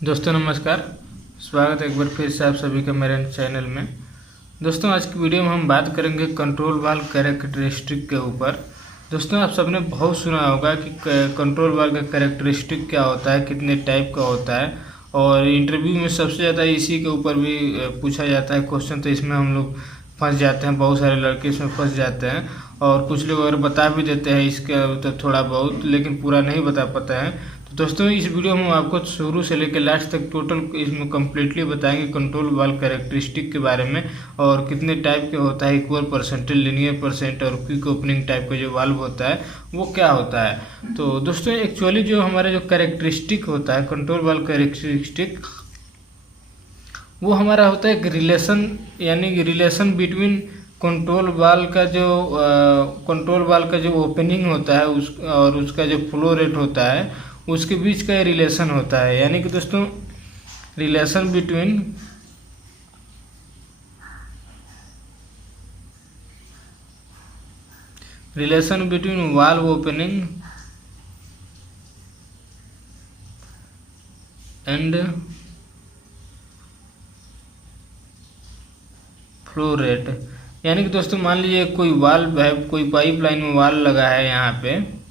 दोस्तों नमस्कार। स्वागत है एक बार फिर से आप सभी का मेरे चैनल में। दोस्तों आज की वीडियो में हम बात करेंगे कंट्रोल वाल्व कैरेक्टरिस्टिक के ऊपर। दोस्तों आप सबने बहुत सुना होगा कि कंट्रोल वाल्व का कैरेक्टरिस्टिक क्या होता है, कितने टाइप का होता है, और इंटरव्यू में सबसे ज़्यादा इसी के ऊपर भी पूछा जाता है क्वेश्चन। तो इसमें हम लोग फंस जाते हैं, बहुत सारे लड़के इसमें फंस जाते हैं और कुछ लोग अगर बता भी देते हैं इसका तो थोड़ा बहुत, लेकिन पूरा नहीं बता पाता है। तो दोस्तों इस वीडियो में हम आपको शुरू से लेकर लास्ट तक टोटल इसमें कम्प्लीटली बताएंगे कंट्रोल वाल्व कैरेक्टरिस्टिक के बारे में, और कितने टाइप के होता है, इक्वल परसेंटेज, लिनियर परसेंट और क्विक ओपनिंग टाइप का जो वाल्व होता है वो क्या होता है। तो दोस्तों एक्चुअली जो हमारा जो कैरेक्टरिस्टिक होता है, कंट्रोल वाल्व कैरेक्टरिस्टिक, वो हमारा होता है एक रिलेशन, यानी कि रिलेशन बिटवीन कंट्रोल वाल्व का जो ओपनिंग होता है उस और उसका जो फ्लो रेट होता है उसके बीच का रिलेशन होता है। यानी कि दोस्तों relation between valve opening and flow rate. यानी कि दोस्तों मान लीजिए कोई वाल्व है, कोई पाइपलाइन में वाल्व लगा है, यहाँ पे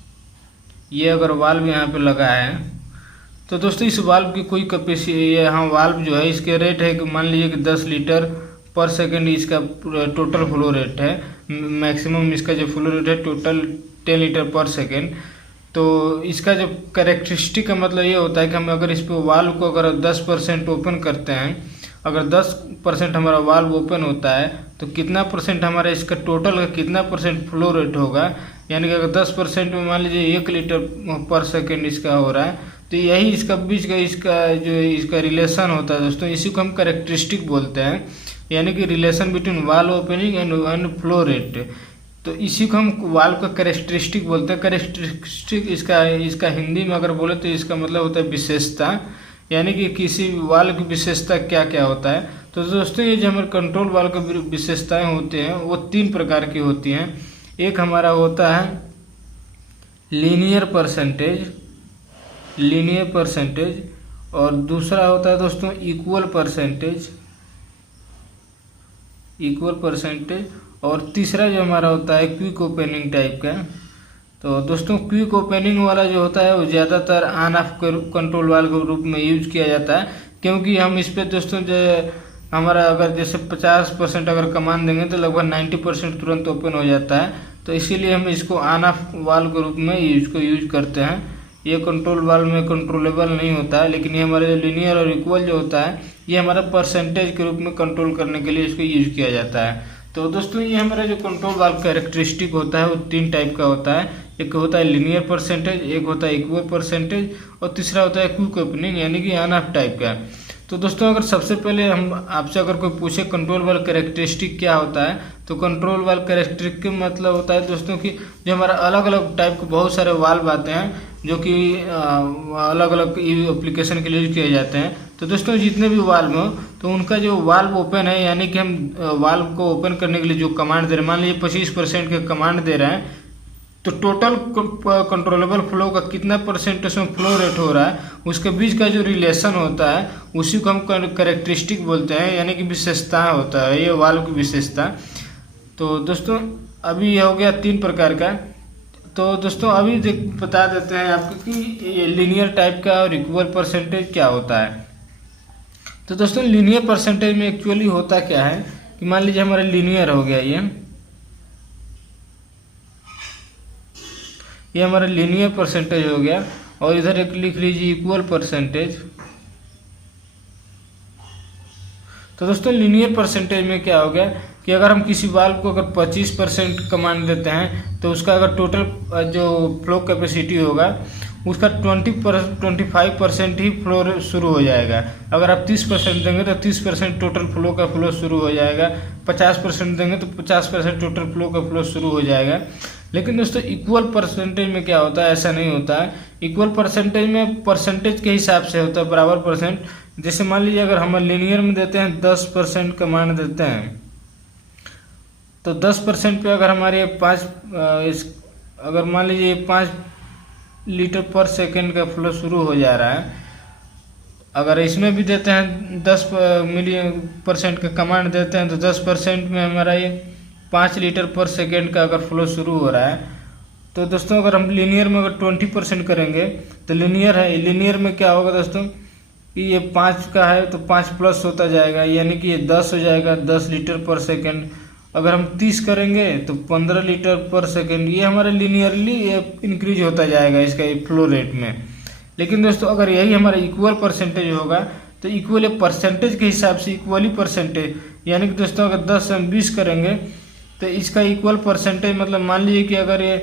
ये अगर वाल्व यहाँ पे लगा है तो दोस्तों इस वाल्व की कोई कैपेसिटी, यहाँ वाल्व जो है इसके रेट है कि मान लीजिए कि 10 लीटर पर सेकंड इसका टोटल फ्लो रेट है, मैक्सिमम इसका जो फ्लो रेट है टोटल 10 लीटर पर सेकंड। तो इसका जो कैरेक्टरिस्टिक का मतलब ये होता है कि हम अगर इस पर वाल्व को अगर 10% ओपन करते हैं, अगर 10% हमारा वाल्व ओपन होता है तो कितना परसेंट हमारा इसका टोटल का कितना परसेंट फ्लो रेट होगा। यानी कि अगर 10% में मान लीजिए 1 लीटर पर सेकंड इसका हो रहा है, तो यही इसका बीच का इसका रिलेशन होता है दोस्तों, इसी को हम कैरेक्टरिस्टिक बोलते हैं। यानी कि relation between valve opening and flow rate. तो इसी को हम वाल्व का कैरेक्टरिस्टिक बोलते हैं। कैरेक्टरिस्टिक इसका हिंदी में अगर बोले तो इसका मतलब होता है विशेषता, यानी कि किसी वाल्व की विशेषता क्या क्या होता है। तो दोस्तों ये जो हमारे कंट्रोल वाल्व की विशेषताएं होती हैं वो 3 प्रकार की होती हैं। एक हमारा होता है लीनियर परसेंटेज, और दूसरा होता है दोस्तों इक्वल परसेंटेज, और तीसरा जो हमारा होता है क्विक ओपनिंग टाइप का। तो दोस्तों क्विक ओपनिंग वाला जो होता है वो ज़्यादातर ऑन ऑफ कंट्रोल वाल्व के रूप में यूज किया जाता है, क्योंकि हम इस पर दोस्तों जो हमारा अगर जैसे 50% अगर कमांड देंगे तो लगभग 90% तुरंत ओपन हो जाता है। तो इसीलिए हम इसको ऑन ऑफ वाल्व के रूप में इसको यूज करते हैं। ये कंट्रोल वाल्व में कंट्रोलेबल नहीं होता है, लेकिन ये हमारे जो लीनियर और इक्वल जो होता है ये हमारा परसेंटेज के रूप में कंट्रोल करने के लिए इसको यूज किया जाता है। तो दोस्तों ये हमारा जो कंट्रोल वाल्व कैरेक्टरिस्टिक होता है वो 3 टाइप का होता है। एक होता है लीनियर परसेंटेज, एक होता है इक्वल परसेंटेज, और तीसरा होता है क्विक ओपनिंग यानी कि ऑन ऑफ टाइप का। तो दोस्तों अगर सबसे पहले हम आपसे अगर कोई पूछे कंट्रोल वाल्व कैरेक्टरिस्टिक क्या होता है, तो कंट्रोल वाल्व कैरेक्टरिस्टिक का मतलब होता है दोस्तों कि जो हमारा अलग अलग टाइप के बहुत सारे वाल्व आते हैं जो कि अलग अलग एप्लीकेशन के लिए यूज किए जाते हैं। तो दोस्तों जितने भी वाल्व हो तो उनका जो वाल्व ओपन है, यानी कि हम वाल्व को ओपन करने के लिए जो कमांड दे रहे हैं, मान लीजिए 25% के कमांड दे रहे हैं, तो टोटल कंट्रोलेबल फ्लो का कितना परसेंट उसमें फ्लो रेट हो रहा है उसके बीच का जो रिलेशन होता है उसी को हम कैरेक्टरिस्टिक बोलते हैं, यानी कि विशेषता होता है ये वाल्व की विशेषता। तो दोस्तों अभी यह हो गया 3 प्रकार का। तो दोस्तों अभी बता देते हैं आपको कि ये लीनियर टाइप का और इक्वल परसेंटेज क्या होता है। तो दोस्तों लीनियर परसेंटेज में एक्चुअली होता क्या है कि मान लीजिए हमारा लीनियर हो गया, ये हमारा लीनियर परसेंटेज हो गया, और इधर एक लिख लीजिए इक्वल परसेंटेज। तो दोस्तों लीनियर परसेंटेज में क्या हो गया कि अगर हम किसी वाल्व को अगर 25% कमांड देते हैं तो उसका अगर टोटल जो फ्लो कैपेसिटी होगा उसका 25% ही फ्लो शुरू हो जाएगा। अगर आप 30% देंगे तो 30% टोटल फ्लो का फ्लो शुरू हो जाएगा, 50% देंगे तो 50% टोटल फ्लो का फ्लो शुरू हो जाएगा। लेकिन दोस्तों इक्वल परसेंटेज में क्या होता है, ऐसा नहीं होता है। इक्वल परसेंटेज में परसेंटेज के हिसाब से होता है, बराबर परसेंट। जैसे मान लीजिए अगर हम लीनियर में देते हैं 10% कमांड देते हैं, तो 10% पे अगर हमारे अगर मान लीजिए 5 लीटर पर सेकंड का फ्लो शुरू हो जा रहा है, अगर इसमें भी देते हैं 10% का कमांड देते हैं तो 10% में हमारा ये 5 लीटर पर सेकेंड का अगर फ्लो शुरू हो रहा है। तो दोस्तों अगर हम लीनियर में अगर 20% करेंगे तो लीनियर है, लीनियर में क्या होगा दोस्तों कि ये 5 का है तो 5 प्लस होता जाएगा, यानी कि ये 10 हो जाएगा, 10 लीटर पर सेकेंड। अगर हम 30 करेंगे तो 15 लीटर पर सेकेंड। ये हमारा लीनियरली ये इंक्रीज होता जाएगा इसका फ्लो रेट में। लेकिन दोस्तों अगर यही हमारा इक्वल परसेंटेज होगा तो इक्वल परसेंटेज के हिसाब से इक्वली परसेंटेज, यानी कि दोस्तों अगर 10 से हम 20 करेंगे तो इसका इक्वल परसेंटेज मतलब मान लीजिए कि अगर ये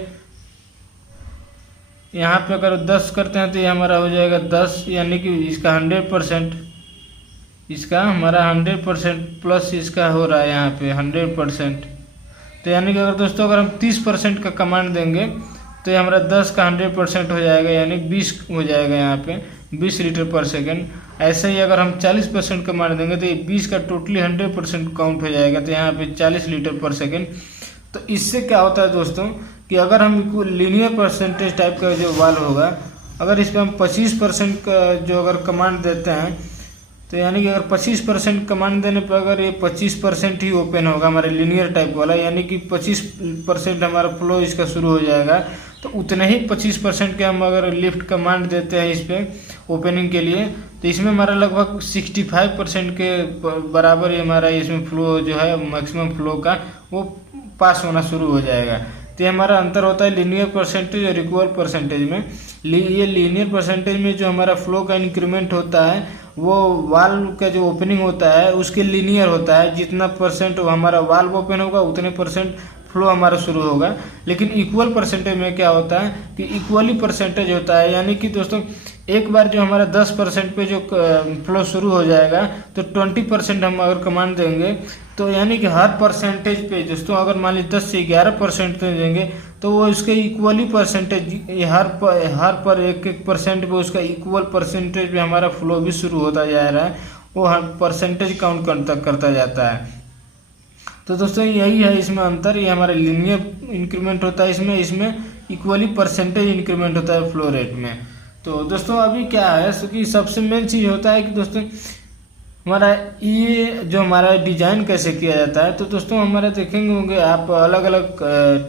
यहाँ पे अगर 10 करते हैं तो ये हमारा हो जाएगा 10, यानी कि इसका 100%, इसका हमारा 100% प्लस इसका हो रहा है यहाँ पे 100%। तो यानी कि अगर दोस्तों अगर हम 30% का कमांड देंगे तो ये हमारा 10 का 100% हो जाएगा, यानी 20 हो जाएगा यहाँ पे 20 लीटर पर सेकेंड। ऐसे ही अगर हम 40% कमांड देंगे तो ये 20 का टोटली 100% काउंट हो जाएगा, तो यहाँ पे 40 लीटर पर सेकेंड। तो इससे क्या होता है दोस्तों कि अगर हम लीनियर परसेंटेज टाइप का जो वाल्व होगा, अगर इस पर हम 25% का जो अगर कमांड देते हैं तो यानी कि अगर 25% कमांड देने पर अगर ये 25% ही ओपन होगा हमारे लीनियर टाइप वाला, यानी कि 25% हमारा फ्लो इसका शुरू हो जाएगा। तो उतने ही 25% के हम अगर लिफ्ट कमांड देते हैं इस पर ओपनिंग के लिए तो इसमें हमारा लगभग 65% के बराबर ही हमारा इसमें फ्लो जो है मैक्सिमम फ्लो का वो पास होना शुरू हो जाएगा। तो हमारा अंतर होता है लीनियर परसेंटेज और इक्वल परसेंटेज में। ये लीनियर परसेंटेज में जो हमारा फ्लो का इंक्रीमेंट होता है वो वाल्व का जो ओपनिंग होता है उसके लीनियर होता है, जितना परसेंट हमारा वाल्व ओपन होगा उतने परसेंट फ्लो हमारा शुरू होगा। लेकिन इक्वल परसेंटेज में क्या होता है कि इक्वली परसेंटेज होता है, यानी कि दोस्तों एक बार जो हमारा 10% पे जो फ्लो शुरू हो जाएगा तो 20% हम अगर कमांड देंगे तो यानी कि हर परसेंटेज पे दोस्तों अगर मान लीजिए 10 से 11% देंगे तो वो उसके इक्वली परसेंटेज हर पर 1% पे उसका इक्वल परसेंटेज पे हमारा फ्लो भी शुरू होता जा रहा है, वो हर परसेंटेज काउंट करता जाता है। तो दोस्तों यही है इसमें अंतर, ये हमारा लीनियर इंक्रीमेंट होता है इसमें इक्वली परसेंटेज इंक्रीमेंट होता है फ्लो रेट में। तो दोस्तों अभी क्या है कि सबसे मेन चीज़ होता है कि दोस्तों हमारा ये जो हमारा डिजाइन कैसे किया जाता है। तो दोस्तों हमारा देखेंगे होंगे आप अलग अलग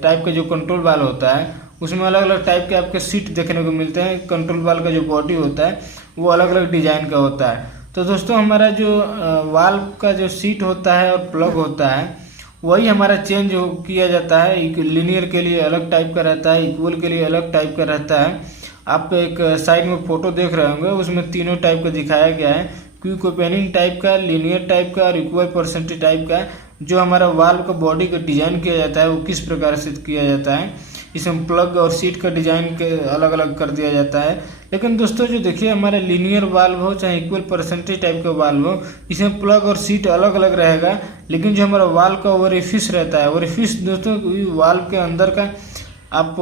टाइप का जो कंट्रोल वाल्व होता है उसमें अलग अलग टाइप के आपके सीट देखने को मिलते हैं। कंट्रोल वाल्व का जो बॉडी होता है वो अलग अलग डिजाइन का होता है। तो दोस्तों हमारा जो वाल्व का जो सीट होता है और प्लग होता है वही हमारा चेंज किया जाता है। लीनियर के लिए अलग टाइप का रहता है, इक्वल के लिए अलग टाइप का रहता है। आप एक साइड में फोटो देख रहे होंगे उसमें तीनों टाइप का दिखाया गया है, क्विक ओपनिंग टाइप का, लीनियर टाइप का और इक्वल परसेंटेज टाइप का। जो हमारा वाल्व का बॉडी का डिजाइन किया जाता है वो किस प्रकार से किया जाता है, इसमें प्लग और सीट का डिजाइन के अलग अलग कर दिया जाता है। लेकिन दोस्तों जो देखिए हमारा लीनियर वाल्व हो चाहे इक्वल परसेंटेज टाइप का वाल्व हो, इसमें प्लग और सीट अलग अलग रहेगा। लेकिन जो हमारा वाल्व का ओरिफिस रहता है, ओरिफिस दोस्तों वाल्व के अंदर का आप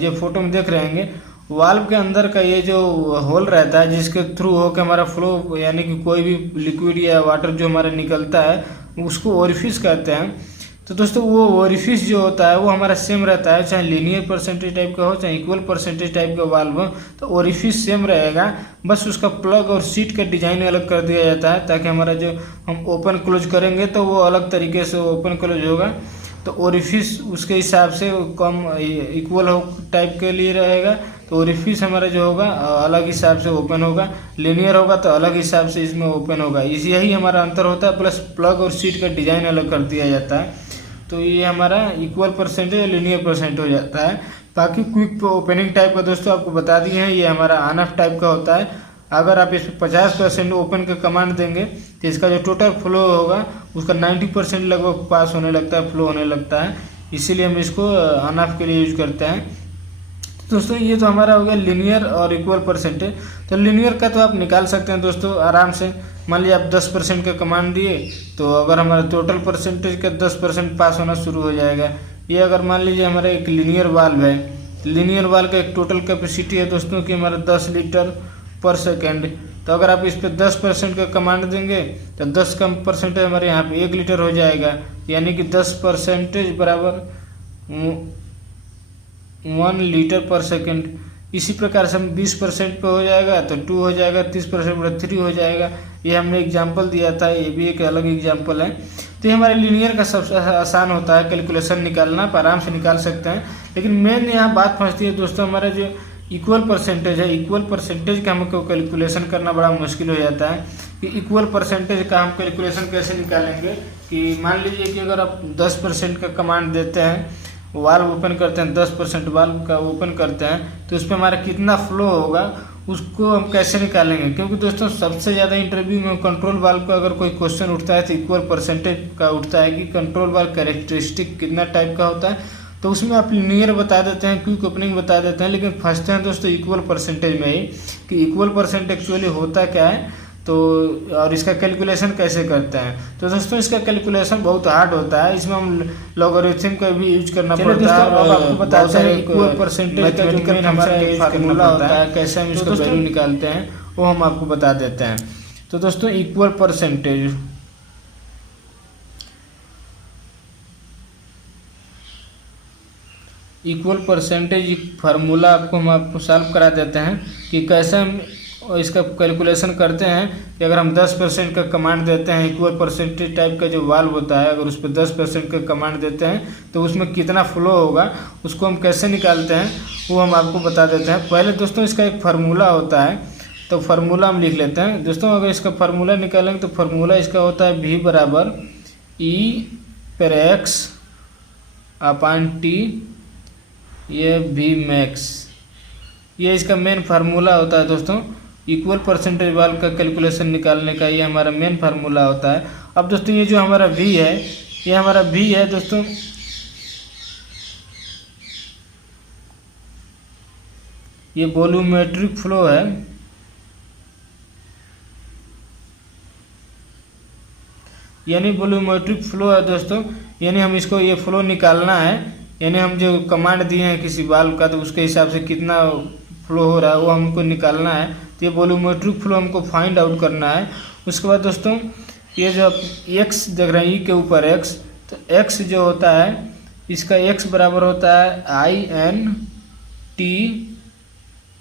जो फोटो में देख रहे होंगे वाल्व के अंदर का ये जो होल रहता है जिसके थ्रू होकर हमारा फ्लो यानी कि कोई भी लिक्विड या वाटर जो हमारा निकलता है उसको ओरिफिस कहते हैं। तो दोस्तों वो ओरिफिस जो होता है वो हमारा सेम रहता है, चाहे लीनियर परसेंटेज टाइप का हो चाहे इक्वल परसेंटेज टाइप का वाल्व हो, तो ओरिफिस सेम रहेगा। बस उसका प्लग और सीट का डिजाइन अलग कर दिया जाता है ताकि हमारा जो हम ओपन क्लोज करेंगे तो वो अलग तरीके से ओपन क्लोज होगा। तो ओरिफिस उसके हिसाब से कम इक्वल हो टाइप के लिए रहेगा, तो ओरिफिस हमारा जो होगा अलग हिसाब से ओपन होगा, लीनियर होगा तो अलग हिसाब से इसमें ओपन होगा। यही हमारा अंतर होता है, प्लस प्लग और सीट का डिजाइन अलग कर दिया जाता है। तो ये हमारा इक्वल परसेंटेज और लीनियर परसेंट हो जाता है। बाकी क्विक ओपनिंग टाइप का दोस्तों आपको बता दिए हैं, ये हमारा ऑन ऑफ टाइप का होता है। अगर आप इस पर 50% ओपन का कमांड देंगे तो इसका जो टोटल फ्लो होगा उसका 90% लगभग पास होने लगता है, फ्लो होने लगता है। इसीलिए हम इसको ऑन ऑफ के लिए यूज करते हैं। दोस्तों ये तो हमारा हो गया लीनियर और इक्वल परसेंटेज। तो लीनियर का तो आप निकाल सकते हैं दोस्तों आराम से। मान लीजिए आप 10% का कमांड दिए तो अगर हमारा टोटल परसेंटेज का 10% पास होना शुरू हो जाएगा। ये अगर मान लीजिए हमारा एक लीनियर वाल्व है, लीनियर वाल्व का एक टोटल कैपेसिटी है दोस्तों कि हमारा 10 लीटर पर सेकेंड। तो अगर आप इस पर 10% का कमांड देंगे तो 10 का परसेंटेज हमारे यहाँ पे 1 लीटर हो जाएगा, यानी कि 10% बराबर 1 लीटर पर सेकेंड। इसी प्रकार से हम 20% पे हो जाएगा तो 2 हो जाएगा, 30% पर 3 हो जाएगा। ये हमने एग्जाम्पल दिया था, ये भी एक अलग एग्जाम्पल है। तो ये हमारे लीनियर का सबसे आसान होता है कैलकुलेशन निकालना, आप आराम से निकाल सकते हैं। लेकिन मेन यहाँ बात फंसती है दोस्तों, हमारा जो इक्वल परसेंटेज है, इक्वल परसेंटेज का हमको कैलकुलेशन करना बड़ा मुश्किल हो जाता है कि इक्वल परसेंटेज का हम कैलकुलेशन कैसे निकालेंगे। कि मान लीजिए कि अगर आप 10% का कमांड देते हैं, वाल्व ओपन करते हैं, 10% वाल्व का ओपन करते हैं, तो उस पर हमारा कितना फ्लो होगा उसको हम कैसे निकालेंगे। क्योंकि दोस्तों सबसे ज़्यादा इंटरव्यू में कंट्रोल वाल्व का अगर कोई क्वेश्चन उठता है तो इक्वल परसेंटेज का उठता है कि कंट्रोल वाल्व कैरेक्टरिस्टिक कितना टाइप का होता है। तो उसमें आप लीनियर बता देते हैं, क्विक ओपनिंग बता देते हैं, लेकिन फंसते हैं दोस्तों इक्वल परसेंटेज में ही कि इक्वल परसेंट एक्चुअली होता क्या है, तो और इसका कैलकुलेशन कैसे करते हैं। तो दोस्तों इसका कैलकुलेशन बहुत हार्ड होता है, इसमें हम लॉगरिथम का भी यूज करना पड़ता है। अब आपको बताते हैं इक्वल परसेंटेज का जो मेन हमारा फार्मूला होता है, कैसे हम इसका वैल्यू निकालते हैं वो हम आपको बता देते हैं। तो दोस्तों equal percentage, equal percentage formula हम आपको सॉल्व करा देते हैं कि कैसे हम इसका कैलकुलेशन करते हैं। कि अगर हम 10% का कमांड देते हैं, इक्वल परसेंटेज टाइप का जो वाल्व होता है, अगर उस पर 10% का कमांड देते हैं तो उसमें कितना फ्लो होगा उसको हम कैसे निकालते हैं वो हम आपको बता देते हैं। पहले दोस्तों इसका एक फार्मूला होता है, तो फार्मूला हम लिख लेते हैं दोस्तों। अगर इसका फार्मूला निकालेंगे तो फार्मूला इसका होता है V बराबर E/x/T, ये V मैक्स, ये इसका मेन फार्मूला होता है दोस्तों। इक्वल परसेंटेज वाल्व का कैलकुलेशन निकालने का ये हमारा मेन फार्मूला होता है। अब दोस्तों ये जो हमारा V है, ये हमारा V है दोस्तों, ये वॉल्यूमेट्रिक फ्लो है। यानी वॉल्यूमेट्रिक फ्लो है दोस्तों, यानी हम इसको ये फ्लो निकालना है, यानी हम जो कमांड दिए हैं किसी वाल्व का तो उसके हिसाब से कितना फ्लो हो रहा है वो हमको निकालना है। तो ये वॉल्यूमेट्रिक फ्लो हमको फाइंड आउट करना है। उसके बाद दोस्तों ये जो x देख रहे हैं, ई के ऊपर x, तो x जो होता है इसका x बराबर होता है INT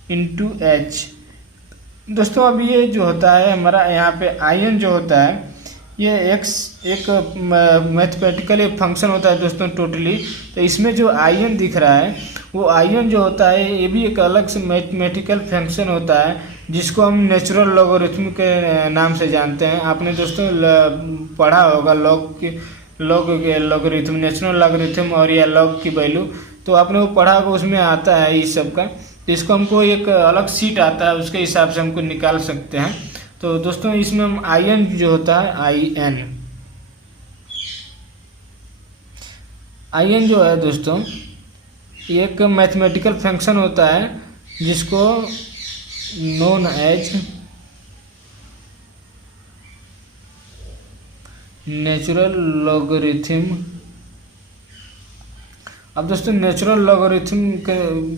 इंटू H। दोस्तों अब ये जो होता है हमारा यहाँ पे IN जो होता है, ये x एक मैथमेटिकल एक फंक्शन होता है दोस्तों टोटली। तो इसमें जो IN दिख रहा है वो IN जो होता है ये भी एक अलग से मैथमेटिकल फंक्शन होता है जिसको हम नेचुरल लॉगरिथम के नाम से जानते हैं। आपने दोस्तों पढ़ा होगा लॉगरिथम, नेचुरल लॉगरिथम और या लॉग की वैल्यू, तो आपने वो पढ़ा होगा, उसमें आता है इस सब का। तो इसको हमको एक अलग सीट आता है, उसके हिसाब से हमको निकाल सकते हैं। तो दोस्तों इसमें हम IN जो होता है IN जो है दोस्तों एक मैथमेटिकल फंक्शन होता है जिसको नोन एज नेचुरल लॉगरिथम। अब दोस्तों नेचुरल लॉगरिथम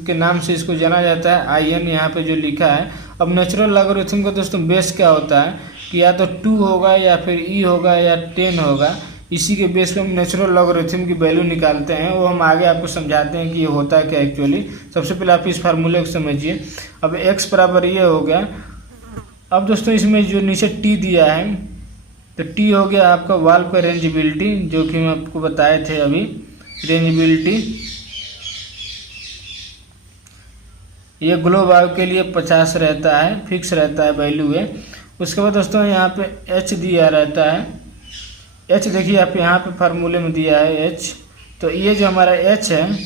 के नाम से इसको जाना जाता है, IN यहाँ पे जो लिखा है। अब नेचुरल लॉगरिथम का दोस्तों बेस क्या होता है कि या तो 2 होगा या फिर E होगा या 10 होगा, इसी के बेस पे हम नेचुरल लॉगरिथम की वैल्यू निकालते हैं। वो हम आगे आपको समझाते हैं कि ये होता है क्या एक्चुअली। सबसे पहले आप इस फार्मूले को समझिए। अब x बराबर ये हो गया। अब दोस्तों इसमें जो नीचे T दिया है, तो T हो गया आपका वाल्व का रेंजेबिलिटी, जो कि हम आपको बताए थे अभी, रेंजेबिलिटी। ये ग्लो वाल्व के लिए 50 रहता है, फिक्स रहता है वैल्यू है। उसके बाद दोस्तों यहाँ पे H दिया रहता है। H देखिए आप यहाँ पे फार्मूले में दिया है H, तो ये जो हमारा H है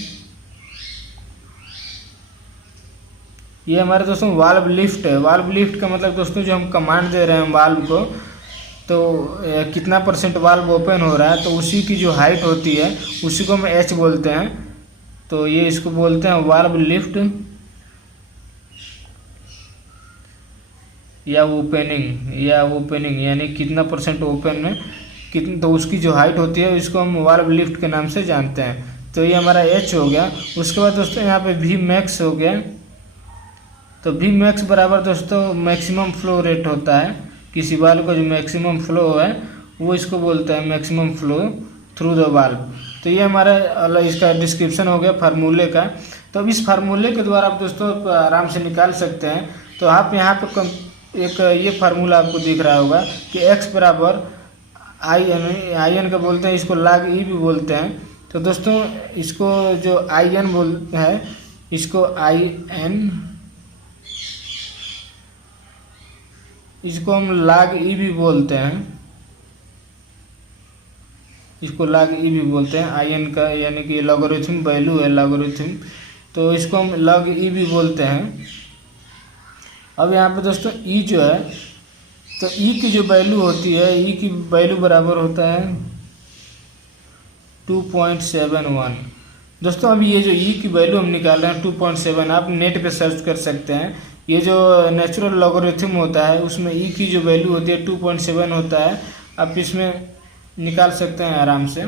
ये हमारे दोस्तों वाल्व लिफ्ट है। वाल्व लिफ्ट का मतलब दोस्तों जो हम कमांड दे रहे हैं वाल्व को, तो कितना % वाल्व ओपन हो रहा है, तो उसी की जो हाइट होती है उसी को हम H बोलते हैं। तो ये इसको बोलते हैं वाल्व लिफ्ट या ओपनिंग, यानी कितना % ओपन है, कितनी, तो उसकी जो हाइट होती है इसको हम वाल्व लिफ्ट के नाम से जानते हैं। तो ये हमारा H हो गया। उसके बाद दोस्तों यहाँ पे V मैक्स हो गया। तो V मैक्स बराबर दोस्तों मैक्सिमम फ्लो रेट होता है, किसी वाल्व का जो मैक्सिमम फ्लो है वो इसको बोलते हैं maximum flow through the valve. तो ये हमारा इसका डिस्क्रिप्शन हो गया फार्मूले का। तो अब इस फार्मूले के द्वारा आप दोस्तों आराम से निकाल सकते हैं। तो आप यहाँ पे एक ये फार्मूला आपको दिख रहा होगा कि x बराबर आई एन का बोलते हैं, इसको log e भी बोलते हैं। तो दोस्तों इसको जो आई एन बोलते हैं, इसको इसको हम log e भी बोलते हैं, इसको log e भी बोलते हैं। आई एन का यानी कि लॉगरिथम वैल्यू है, लॉगरिथम, तो इसको हम log e भी बोलते हैं। अब यहाँ पे दोस्तों e जो है, तो e की जो वैल्यू होती है, e की वैल्यू बराबर होता है 2.71। दोस्तों अब ये जो e की वैल्यू हम निकाल रहे हैं 2.7, आप नेट पे सर्च कर सकते हैं। ये जो नेचुरल लॉगरिथम होता है उसमें e की जो वैल्यू होती है 2.7 होता है। आप इसमें निकाल सकते हैं आराम से।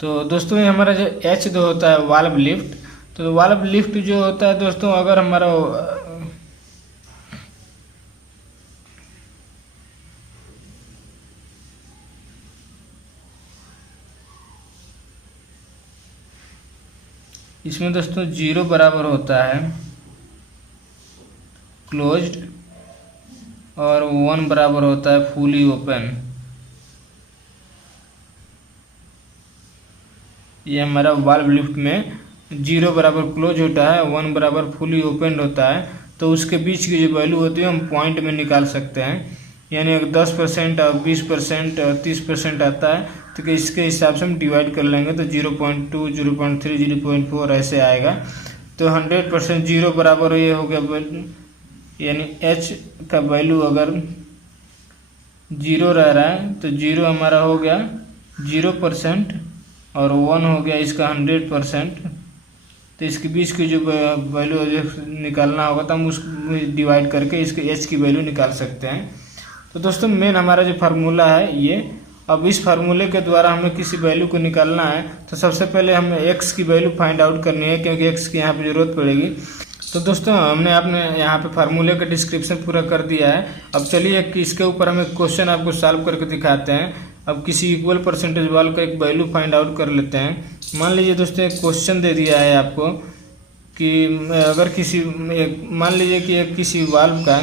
तो दोस्तों ये हमारा जो एच जो होता है वाल्व लिफ्ट, तो वाल्व लिफ्ट जो होता है दोस्तों, अगर हमारा इसमें दोस्तों 0 बराबर होता है क्लोज्ड और 1 बराबर होता है फुली ओपन। ये हमारा वाल्व लिफ्ट में 0 बराबर क्लोज होता है, 1 बराबर फुली ओपन होता है। तो उसके बीच की जो वैल्यू होती है हम पॉइंट में निकाल सकते हैं, यानी अगर 10% और 20% और 30% आता है तो इसके हिसाब से हम डिवाइड कर लेंगे, तो 0.2, 0.3, 0.4 ऐसे आएगा। तो 100% 0 बराबर ये हो गया, यानी h का वैल्यू अगर 0 रह रहा है तो 0 हमारा हो गया 0% और 1 हो गया इसका 100%। तो इसके बीच की जो वैल्यू निकालना होगा तो हम उस डिवाइड करके इसके h की वैल्यू निकाल सकते हैं। तो दोस्तों मेन हमारा जो फार्मूला है ये, अब इस फार्मूले के द्वारा हमें किसी वैल्यू को निकालना है तो सबसे पहले हमें x की वैल्यू फाइंड आउट करनी है, क्योंकि x की यहाँ पे ज़रूरत पड़ेगी। तो दोस्तों हमने आपने यहाँ पे फार्मूले का डिस्क्रिप्शन पूरा कर दिया है। अब चलिए कि इसके ऊपर हम एक क्वेश्चन आपको सॉल्व करके दिखाते हैं। अब किसी इक्वल परसेंटेज वाल्व का एक वैल्यू फाइंड आउट कर लेते हैं। मान लीजिए दोस्तों एक क्वेश्चन दे दिया है आपको कि अगर मान लीजिए कि किसी वाल्व का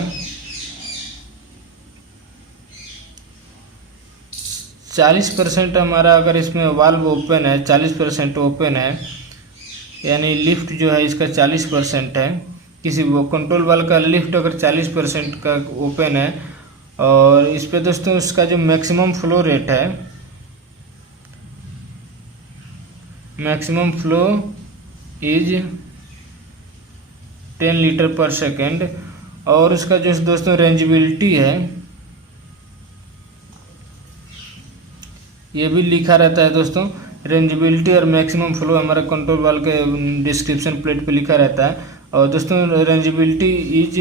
40% हमारा, अगर इसमें वाल्व ओपन है, 40% ओपन है, यानी लिफ्ट जो है इसका 40% है। किसी वो कंट्रोल वाल्व का लिफ्ट अगर 40% का ओपन है और इस पे दोस्तों उसका जो मैक्सिमम फ्लो रेट है, मैक्सिमम फ्लो इज 10 लीटर पर सेकेंड, और उसका जो दोस्तों रेंजिबिलिटी है ये भी लिखा रहता है दोस्तों। रेंजिबिलिटी और मैक्सिमम फ्लो हमारा कंट्रोल वाल्व के डिस्क्रिप्शन प्लेट पे लिखा रहता है। और दोस्तों rangeability is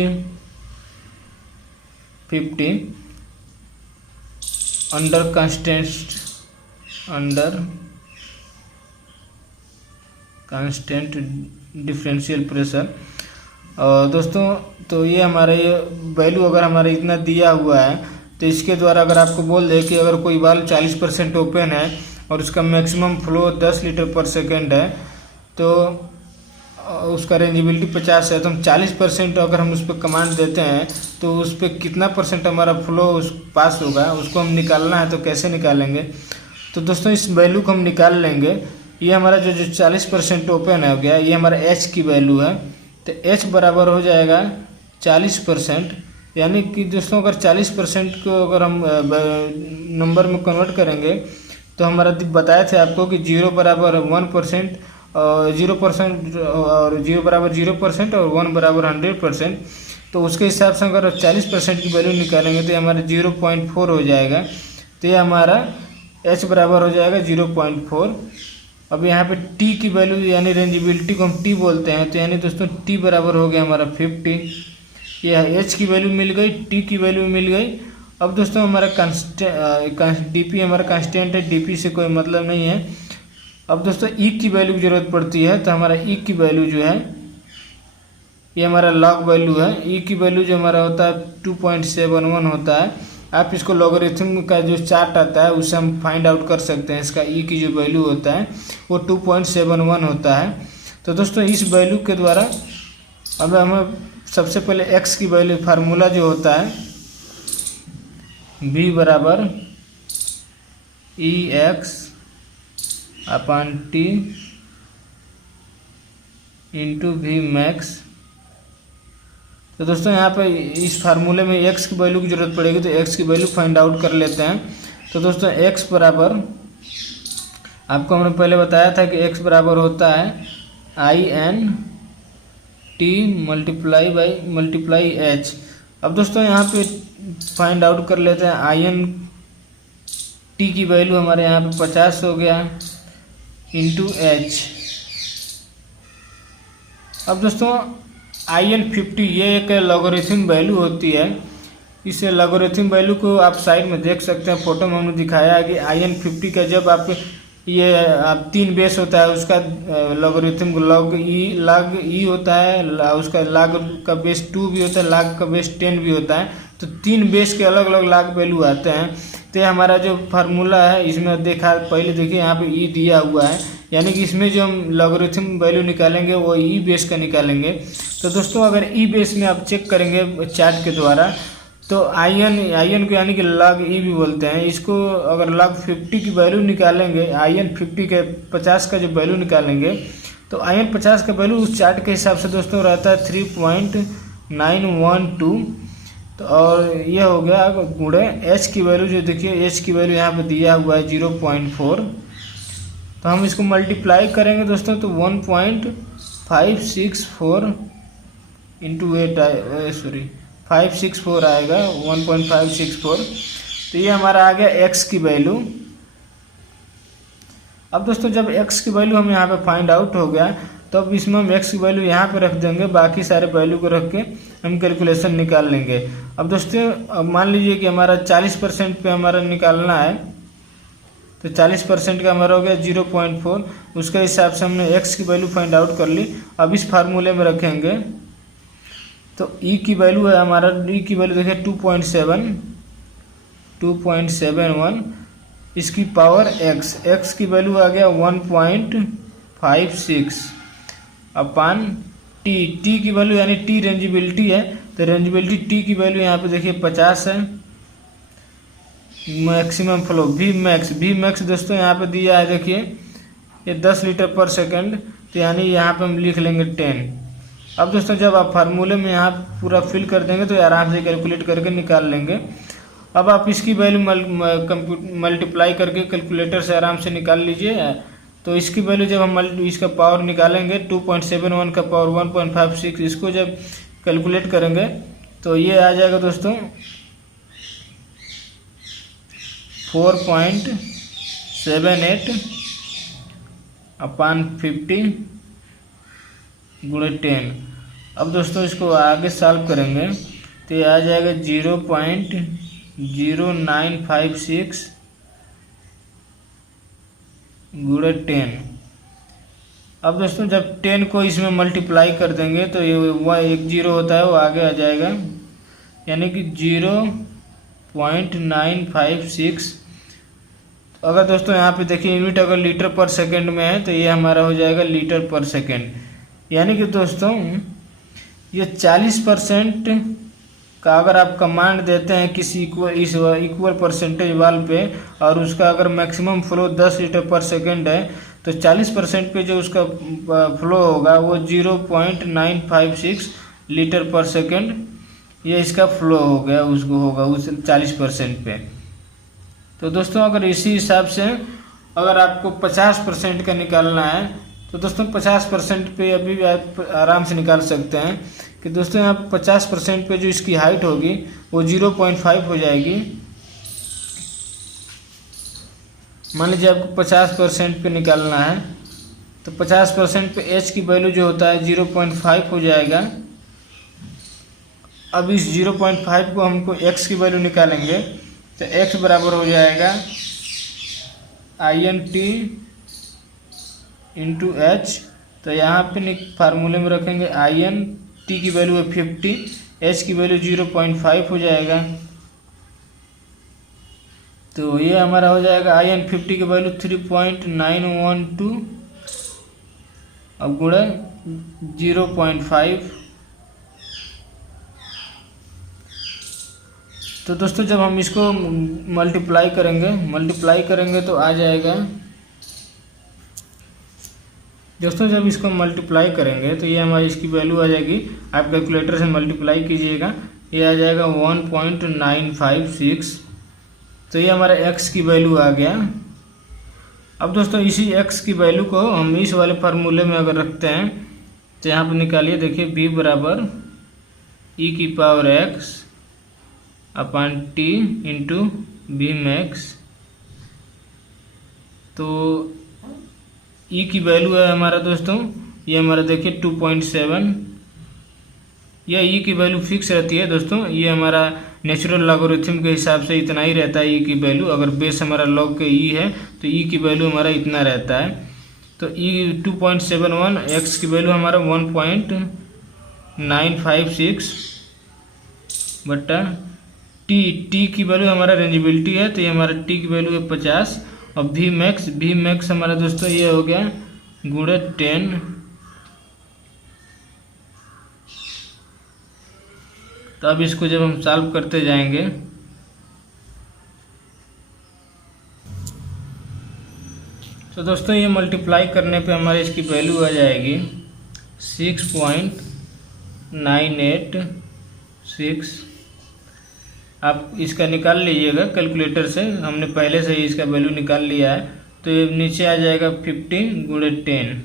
50 under constant differential pressure. और दोस्तों तो ये हमारा ये वैल्यू अगर हमारा इतना दिया हुआ है तो इसके द्वारा अगर आपको बोल दे कि अगर कोई वाल्व 40% ओपन है और उसका मैक्सिमम फ्लो 10 लीटर पर सेकेंड है, तो उसका रेंजिबिलिटी 50 है, तो हम 40% अगर हम उस पर कमांड देते हैं तो उस पर कितना परसेंट हमारा फ्लो उस पास होगा, उसको हम निकालना है। तो कैसे निकालेंगे? तो दोस्तों इस वैल्यू को हम निकाल लेंगे। ये हमारा जो 40% ओपन है हो गया, ये हमारा एच की वैल्यू है। तो एच बराबर हो जाएगा 40%, यानी कि दोस्तों अगर 40% को अगर हम नंबर में कन्वर्ट करेंगे तो हमारा बताए थे आपको कि 0 बराबर 1% और 0% और 0 बराबर 0% और 1 बराबर 100%। तो उसके हिसाब से अगर 40% की वैल्यू निकालेंगे तो ये हमारा 0.4 हो जाएगा। तो ये हमारा h बराबर हो जाएगा 0.4। अब यहाँ पे t की वैल्यू यानी रेंजिबिलिटी को हम t बोलते हैं, तो यानी दोस्तों t बराबर हो गया हमारा 50। यह h की वैल्यू मिल गई, t की वैल्यू मिल गई। अब दोस्तों हमारा dp हमारा कांस्टेंट है, dp से कोई मतलब नहीं है। अब दोस्तों e की वैल्यू की ज़रूरत पड़ती है, तो हमारा e की वैल्यू जो है ये हमारा लॉग वैल्यू है। e की वैल्यू जो हमारा होता है 2.71 होता है, आप इसको लॉगरिथम का जो चार्ट आता है उससे हम फाइंड आउट कर सकते हैं। इसका ई की जो वैल्यू होता है वो 2.71 होता है। तो दोस्तों इस वैल्यू के द्वारा अब हमें सबसे पहले एक्स की वैल्यू फार्मूला जो होता है v बराबर e x upon t into v max. तो दोस्तों यहाँ पे इस फार्मूले में x की वैल्यू की ज़रूरत पड़ेगी, तो x की वैल्यू फाइंड आउट कर लेते हैं। तो दोस्तों x बराबर, आपको हमने पहले बताया था कि x बराबर होता है I N T multiply H. अब दोस्तों यहाँ पे फाइंड आउट कर लेते हैं। आई एन टी की वैल्यू हमारे यहाँ पे 50 हो गया इंटू एच। अब दोस्तों IN50 ये एक लॉगरिथम वैल्यू होती है। इस लॉगरिथम वैल्यू को आप साइड में देख सकते हैं, फोटो में हमने दिखाया है कि IN50 का जब आप ये 3 बेस होता है उसका लॉगरिथम लॉग ई होता है, उसका लॉग का बेस 2 भी होता है, लॉग का बेस 10 भी होता है। तो 3 बेस के अलग अलग लॉग वैल्यू आते हैं। तो हमारा जो फार्मूला है इसमें देखा पहले देखिए यहाँ पे ई दिया हुआ है, यानी कि इसमें जो हम लॉगरिथम वैल्यू निकालेंगे वो ई बेस का निकालेंगे। तो दोस्तों अगर ई बेस में आप चेक करेंगे चार्ट के द्वारा तो आई एन को यानी कि लॉग ई भी बोलते हैं इसको। अगर लॉग 50 की वैल्यू निकालेंगे, IN50 के 50 का जो वैल्यू निकालेंगे तो IN50 का वैल्यू उस चार्ट के हिसाब से दोस्तों रहता है 3.912। तो और ये हो गया गुणे एच की वैल्यू, जो देखिए एच की वैल्यू यहाँ पे दिया हुआ है 0.4। तो हम इसको मल्टीप्लाई करेंगे दोस्तों तो 1.564 इंटू 564 आएगा 1.564। तो ये हमारा आ गया एक्स की वैल्यू। अब दोस्तों जब एक्स की वैल्यू हम यहाँ पे फाइंड आउट हो गया तो अब इसमें हम एक्स की वैल्यू यहाँ पे रख देंगे, बाकी सारे वैल्यू को रख के हम कैलकुलेशन निकाल लेंगे। अब दोस्तों अब मान लीजिए कि हमारा 40% पे हमारा निकालना है, तो 40% का हमारा हो गया 0.4। उसके हिसाब से हमने एक्स की वैल्यू फाइंड आउट कर ली। अब इस फार्मूले में रखेंगे तो ई की वैल्यू है हमारा, ई की वैल्यू देखिए 2.71, इसकी पावर एक्स की वैल्यू आ गया 1.56 अपान टी की वैल्यू यानी टी रेंजिबिलिटी है, तो रेंजिबिलिटी टी की वैल्यू यहाँ पे देखिए 50 है। मैक्सिमम फ्लो वी मैक्स दोस्तों यहाँ पे दिया है, देखिए ये 10 लीटर पर सेकंड, तो यानी यहाँ पे हम लिख लेंगे 10। अब दोस्तों जब आप फार्मूले में यहाँ पूरा फिल कर देंगे तो आराम से कैलकुलेट करके निकाल लेंगे। अब आप इसकी वैल्यू मल्टीप्लाई करके कैलकुलेटर से आराम से निकाल लीजिए। तो इसकी वैल्यू जब हम इसका पावर निकालेंगे 2.71 का पावर 1.56, इसको जब कैलकुलेट करेंगे तो ये आ जाएगा दोस्तों 4.78 अपान 50 गुणे 10। अब दोस्तों इसको आगे सॉल्व करेंगे तो ये आ जाएगा 0.0956 गुणे 10। अब दोस्तों जब 10 को इसमें मल्टीप्लाई कर देंगे तो ये एक जीरो होता है वो आगे आ जाएगा, यानी कि 0.956। अगर दोस्तों यहाँ पे देखिए यूनिट अगर लीटर पर सेकंड में है तो ये हमारा हो जाएगा लीटर पर सेकंड। यानी कि दोस्तों ये 40% का अगर आप कमांड देते हैं किसी इक्वल परसेंटेज वाल पे और उसका अगर मैक्सिमम फ्लो 10 लीटर पर सेकंड है तो 40% पे जो उसका फ्लो होगा वो 0.956 लीटर पर सेकंड ये इसका फ्लो हो गया, उसको होगा उस 40% पे। तो दोस्तों अगर इसी हिसाब से अगर आपको 50% का निकालना है तो दोस्तों 50% पे अभी आप आराम से निकाल सकते हैं कि दोस्तों यहाँ 50% पे जो इसकी हाइट होगी वो 0.5 हो जाएगी। मान लीजिए आपको 50% पे निकालना है तो 50% पे एच की वैल्यू जो होता है 0.5 हो जाएगा। अब इस 0.5 को हमको एक्स की वैल्यू निकालेंगे तो एक्स बराबर हो जाएगा INT इंटू एच। तो यहाँ पे फार्मूले में रखेंगे INT की वैल्यू है 50, एच की वैल्यू 0.5 हो जाएगा। तो ये हमारा हो जाएगा IN50 की वैल्यू 3.912 अब गुणा 0.5। तो दोस्तों जब हम इसको मल्टीप्लाई करेंगे तो आ जाएगा दोस्तों, जब इसको मल्टीप्लाई करेंगे तो ये हमारी इसकी वैल्यू आ जाएगी। आप कैलकुलेटर से मल्टीप्लाई कीजिएगा, ये आ जाएगा 1.956। तो ये हमारा x की वैल्यू आ गया। अब दोस्तों इसी x की वैल्यू को हम इस वाले फार्मूले में अगर रखते हैं तो यहाँ पर निकालिए, देखिए b बराबर e⁻x upon t into B max. तो e की वैल्यू है हमारा दोस्तों, ये हमारा देखिए 2.7। यह e की वैल्यू फिक्स रहती है दोस्तों, ये हमारा नेचुरल लॉगरिथम के हिसाब से इतना ही रहता है e की वैल्यू। अगर बेस हमारा लॉग के e है तो e की वैल्यू हमारा इतना रहता है। तो e 2.71, x की वैल्यू हमारा 1.956 बटा t की वैल्यू हमारा रेंजिबिलिटी है, तो ये हमारा t की वैल्यू है 50। और v मैक्स हमारा दोस्तों ये हो गया गुणे 10। तो अब इसको जब हम सॉल्व करते जाएंगे तो दोस्तों ये मल्टीप्लाई करने पे हमारे इसकी वैल्यू आ जाएगी 6.986। आप इसका निकाल लीजिएगा कैलकुलेटर से, हमने पहले से ही इसका वैल्यू निकाल लिया है। तो ये नीचे आ जाएगा 50 गुणे 10।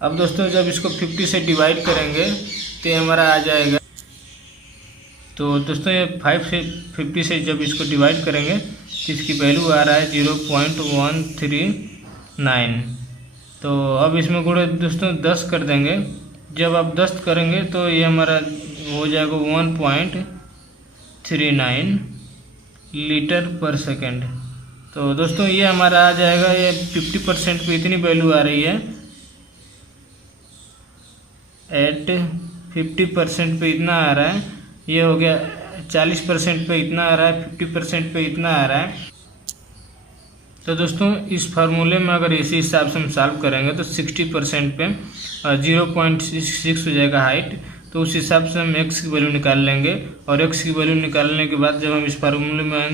अब दोस्तों जब इसको 50 से डिवाइड करेंगे तो ये हमारा आ जाएगा। तो दोस्तों ये 50 से जब इसको डिवाइड करेंगे तो इसकी वैल्यू आ रहा है 0.139। तो अब इसमें गुणे दोस्तों 10 कर देंगे। जब आप 10 करेंगे तो ये हमारा हो जाएगा 1.39 लीटर पर सेकेंड। तो दोस्तों ये हमारा आ जाएगा, ये 50% पे इतनी वैल्यू आ रही है, एट 50% पे इतना आ रहा है। ये हो गया 40% पे इतना आ रहा है, 50% पे इतना आ रहा है। तो दोस्तों इस फार्मूले में अगर इसी हिसाब से हम सॉल्व करेंगे तो 60% पे 0.66 हो जाएगा हाइट। तो उस हिसाब से हम x की वैल्यू निकाल लेंगे, और x की वैल्यू निकालने के बाद जब हम इस फार्मूले में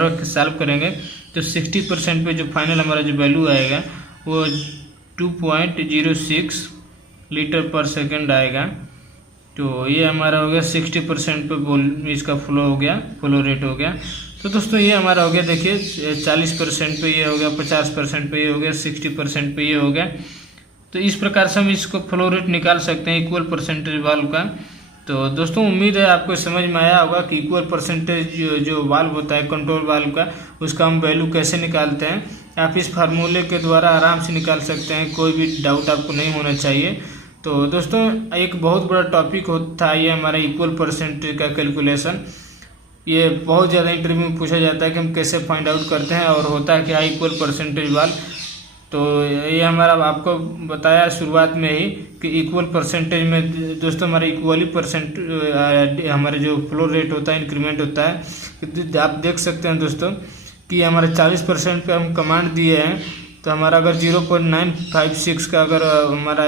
रख के सॉल्व करेंगे तो 60% पे जो फाइनल हमारा जो वैल्यू आएगा वो 2.06 लीटर पर सेकंड आएगा। तो ये हमारा हो गया 60% पे इसका फ्लो रेट हो गया। तो दोस्तों ये हमारा हो गया, देखिए 40% पे ये हो गया, 50% पे ये हो गया, 60% पे ये हो गया। तो इस प्रकार से हम इसको फ्लो रेट निकाल सकते हैं इक्वल परसेंटेज वाल्व का। तो दोस्तों उम्मीद है आपको समझ में आया होगा कि इक्वल परसेंटेज जो वाल्व होता है कंट्रोल वाल्व का, उसका हम वैल्यू कैसे निकालते हैं। आप इस फार्मूले के द्वारा आराम से निकाल सकते हैं, कोई भी डाउट आपको नहीं होना चाहिए। तो दोस्तों एक बहुत बड़ा टॉपिक होता है ये हमारा इक्वल परसेंटेज का कैलकुलेशन। ये बहुत ज़्यादा इंटरव्यू में पूछा जाता है कि हम कैसे फाइंड आउट करते हैं और होता है क्या इक्वल परसेंटेज वाल्व। तो ये हमारा आपको बताया शुरुआत में ही कि इक्वल परसेंटेज में दोस्तों हमारा इक्वली परसेंट हमारे जो फ्लो रेट होता है इंक्रीमेंट होता है। आप देख सकते हैं दोस्तों कि हमारे 40% पे हम कमांड दिए हैं, तो हमारा अगर 0.956 का अगर हमारा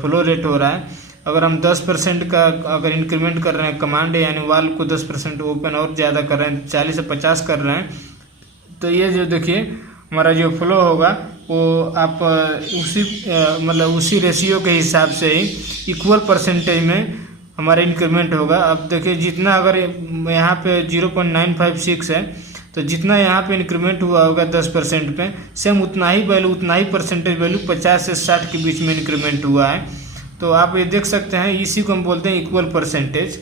फ्लो रेट हो रहा है, अगर हम 10% का अगर इंक्रीमेंट कर रहे हैं कमांड यानी वाल्व को 10% ओपन और ज़्यादा कर रहे हैं, 40 से 50 कर रहे हैं, तो ये जो देखिए हमारा जो फ्लो होगा वो आप उसी रेशियो के हिसाब से ही इक्वल परसेंटेज में हमारा इंक्रीमेंट होगा। अब देखिए जितना अगर यहाँ पे 0.956 है तो जितना यहाँ पे इंक्रीमेंट हुआ होगा 10% पे, सेम उतना ही परसेंटेज वैल्यू 50 से 60 के बीच में इंक्रीमेंट हुआ है। तो आप ये देख सकते हैं, इसी को हम बोलते हैं इक्वल परसेंटेज।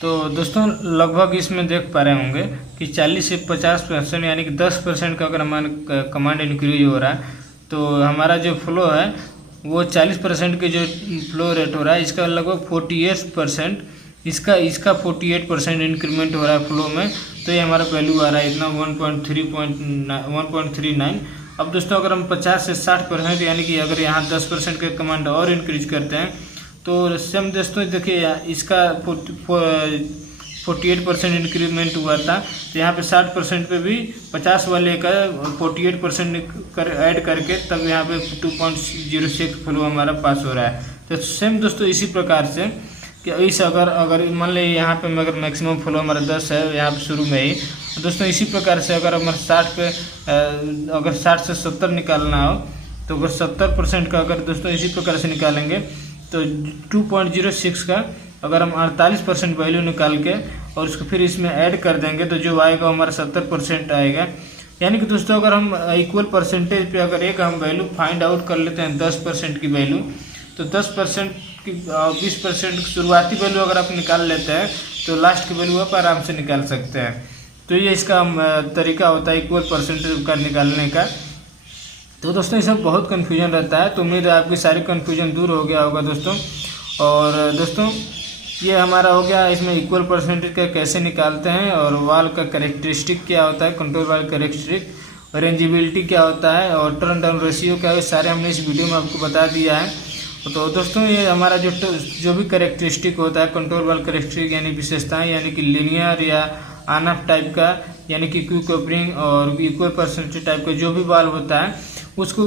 तो दोस्तों लगभग इसमें देख पा रहे होंगे कि 40 से 50% यानी कि 10% का अगर हमारा कमांड इंक्रीज हो रहा है तो हमारा जो फ्लो है वो 40% के जो फ्लो रेट हो रहा है इसका लगभग 48%, इसका 48% इंक्रीमेंट हो रहा है फ्लो में। तो ये हमारा वैल्यू आ रहा है इतना 1.39। अब दोस्तों अगर हम 50 से 60% यानी कि अगर यहाँ 10% के कमांड और इंक्रीज करते हैं तो सेम दोस्तों देखिए इसका 48% इंक्रीमेंट हुआ था, तो यहाँ पे 60% पे भी 50 वाले का 48% ऐड करके तब यहाँ पे 2.06 फ्लो हमारा पास हो रहा है। तो सेम दोस्तों इसी प्रकार से कि इस अगर मान लीजिए यहाँ पे अगर मैक्सिमम फ्लो हमारा 10 है यहाँ पे शुरू में ही, तो दोस्तों इसी प्रकार से अगर हमारा 60 पे अगर 60 से 70 निकालना हो, तो अगर 70% का अगर दोस्तों इसी प्रकार से निकालेंगे तो 2.06 का अगर हम 48% वैल्यू निकाल के और उसको फिर इसमें ऐड कर देंगे तो जो आएगा हमारा 70% आएगा। यानी कि दोस्तों अगर हम इक्वल परसेंटेज पे अगर एक हम वैल्यू फाइंड आउट कर लेते हैं 10% की वैल्यू, तो 10% की 20% की शुरुआती वैल्यू अगर आप निकाल लेते हैं तो लास्ट की वैल्यू आप आराम से निकाल सकते हैं। तो ये इसका तरीका होता है इक्वल परसेंटेज का निकालने का। तो दोस्तों इसमें बहुत कन्फ्यूजन रहता है, तो उम्मीद है आपकी सारी कन्फ्यूजन दूर हो गया होगा दोस्तों। और दोस्तों ये हमारा हो गया इसमें इक्वल परसेंटेज का कैसे निकालते हैं, और वाल का कैरेक्टरिस्टिक क्या होता है, कंट्रोल वाल कैरेक्टरिस्टिक, रेंजिबिलिटी क्या होता है और टर्न डाउन रेशियो क्या है, सारे हमने इस वीडियो में आपको बता दिया है। तो दोस्तों ये हमारा जो भी कैरेक्टरिस्टिक होता है कंट्रोल वाल कैरेक्टरिस्टिक यानी विशेषताएं, यानी कि लीनियर या ऑन ऑफ टाइप का यानी कि क्विक ओपनिंग और इक्वल परसेंटेज टाइप का जो भी वाल होता है उसको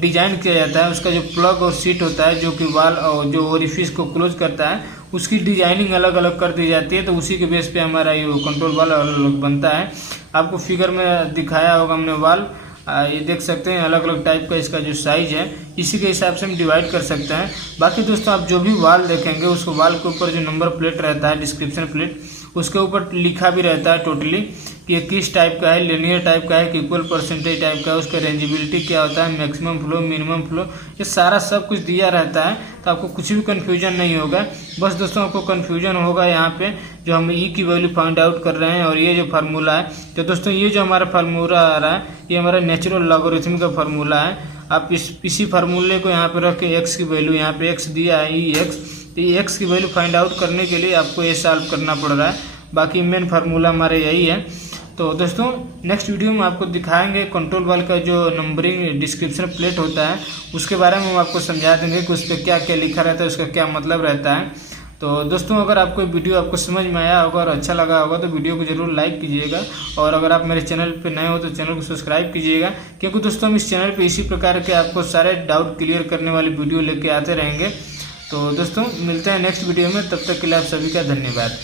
डिजाइन किया जाता है। उसका जो प्लग और सीट होता है जो कि वाल और जो ओरिफिस को क्लोज करता है उसकी डिजाइनिंग अलग अलग कर दी जाती है, तो उसी के बेस पे हमारा ये कंट्रोल वाल अलग अलग बनता है। आपको फिगर में दिखाया होगा हमने वाल, ये देख सकते हैं अलग अलग टाइप का इसका जो साइज है इसी के हिसाब से हम डिवाइड कर सकते हैं। बाकी दोस्तों आप जो भी वाल देखेंगे उसको वाल के ऊपर जो नंबर प्लेट रहता है, डिस्क्रिप्शन प्लेट, उसके ऊपर लिखा भी रहता है टोटली कि ये किस टाइप का है, लिनियर टाइप का है कि इक्वल परसेंटेज टाइप का है, उसका रेंजिबिलिटी क्या होता है, मैक्सिमम फ्लो, मिनिमम फ्लो, ये सारा सब कुछ दिया रहता है। तो आपको कुछ भी कन्फ्यूजन नहीं होगा। बस दोस्तों आपको कन्फ्यूजन होगा यहाँ पे जो हम ई की वैल्यू फाइंड आउट कर रहे हैं और ये जो फार्मूला है। तो दोस्तों ये जो हमारा फार्मूला आ रहा है ये हमारा नेचुरल लॉगरिथम का फार्मूला है। आप इसी फार्मूले को यहाँ पे रख के एक्स की वैल्यू, यहाँ पे एक्स दिया है ई एक्स, तो ये एक्स की वैल्यू फाइंड आउट करने के लिए आपको ये सॉल्व करना पड़ रहा है। बाकी मेन फार्मूला हमारे यही है। तो दोस्तों नेक्स्ट वीडियो में आपको दिखाएंगे कंट्रोल वाल का जो नंबरिंग डिस्क्रिप्शन प्लेट होता है उसके बारे में हम आपको समझा देंगे कि उस पर क्या क्या लिखा रहता है, उसका क्या मतलब रहता है। तो दोस्तों अगर आपको वीडियो आपको समझ में आया होगा और अच्छा लगा होगा तो वीडियो को जरूर लाइक कीजिएगा, और अगर आप मेरे चैनल पे नए हो तो चैनल को सब्सक्राइब कीजिएगा, क्योंकि दोस्तों हम इस चैनल पे इसी प्रकार के आपको सारे डाउट क्लियर करने वाली वीडियो लेके आते रहेंगे। तो दोस्तों मिलते हैं नेक्स्ट वीडियो में, तब तक के लिए आप सभी का धन्यवाद।